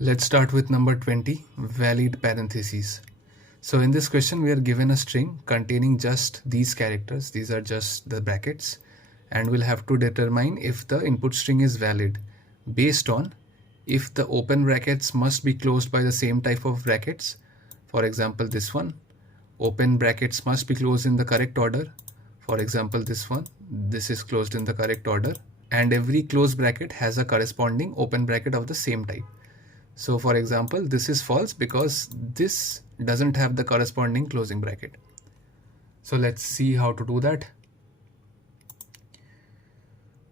Let's start with number 20, valid parentheses. So in this question, we are given a string containing just these characters. These are just the brackets, and we'll have to determine if the input string is valid based on if the open brackets must be closed by the same type of brackets. For example, this one, open brackets must be closed in the correct order. For example, this one, this is closed in the correct order, and every closed bracket has a corresponding open bracket of the same type. So for example, this is false because this doesn't have the corresponding closing bracket. So let's see how to do that.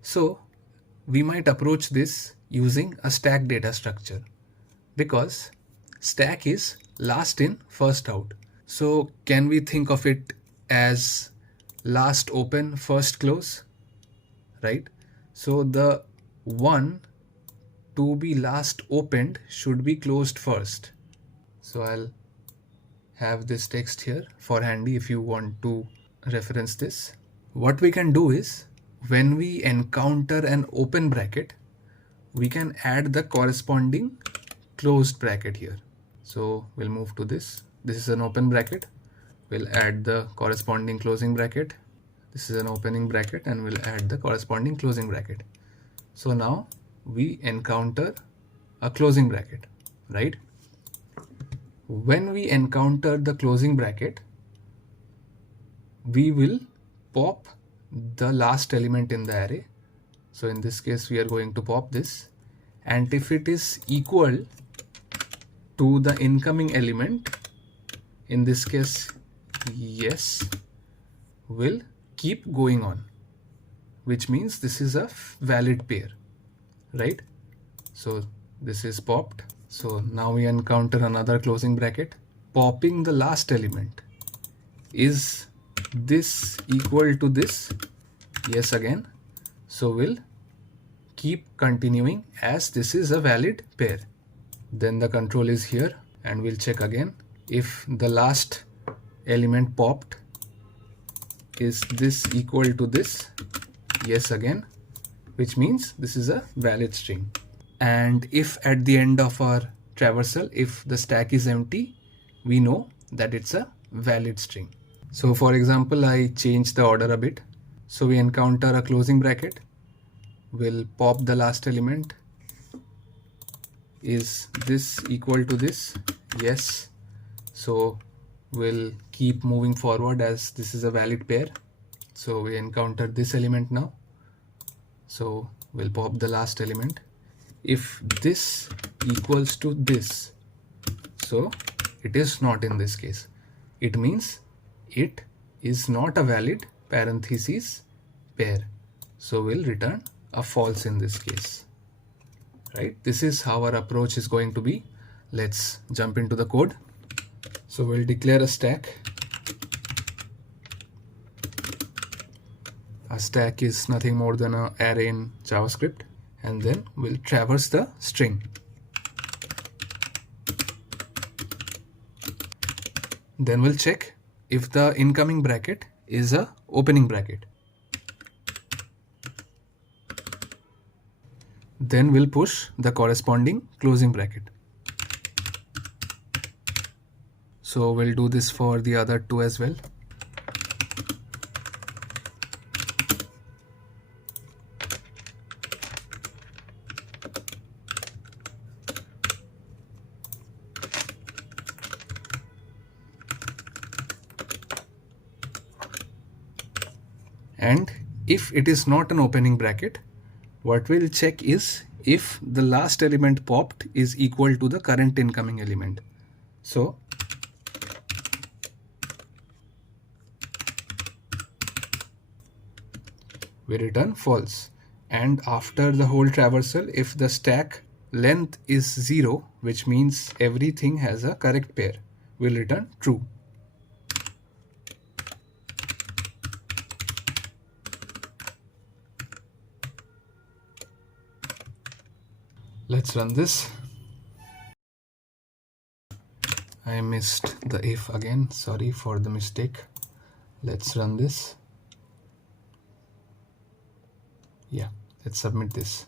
So we might approach this using a stack data structure because stack is last in, first out. So can we think of it as last open, first close, right? So the one to be last opened should be closed first. So I'll have this text here for handy if you want to reference this. What we can do is when we encounter an open bracket, we can add the corresponding closed bracket here. So we'll move to this. This is an open bracket. We'll add the corresponding closing bracket. This is an opening bracket and we'll add the corresponding closing bracket. So now we encounter a closing bracket, right? When we encounter the closing bracket, we will pop the last element in the array. So in this case, we are going to pop this, and if it is equal to the incoming element, in this case, yes, will keep going on, which means this is a valid pair, right? So this is popped. So now we encounter another closing bracket. Popping the last element. Is this equal to this? Yes again. So we'll keep continuing as this is a valid pair. Then the control is here and we'll check again. If the last element popped, is this equal to this? Yes again, which means this is a valid string. And if at the end of our traversal, if the stack is empty, we know that it's a valid string. So for example, I change the order a bit. So we encounter a closing bracket. We'll pop the last element. Is this equal to this? Yes. So we'll keep moving forward as this is a valid pair. So we encounter this element now. So we'll pop the last element. If this equals to this, so it is not in this case. It means it is not a valid parentheses pair. So we'll return a false in this case, right? This is how our approach is going to be. Let's jump into the code. So we'll declare a stack. A stack is nothing more than an array in JavaScript. And then we'll traverse the string. Then we'll check if the incoming bracket is a opening bracket. Then we'll push the corresponding closing bracket. So we'll do this for the other two as well. And if it is not an opening bracket, what we'll check is if the last element popped is equal to the current incoming element. So we return false. And after the whole traversal, if the stack length is 0, which means everything has a correct pair, we'll return true. Let's run this. I missed the if again. Sorry for the mistake. Let's run this. Yeah, let's submit this.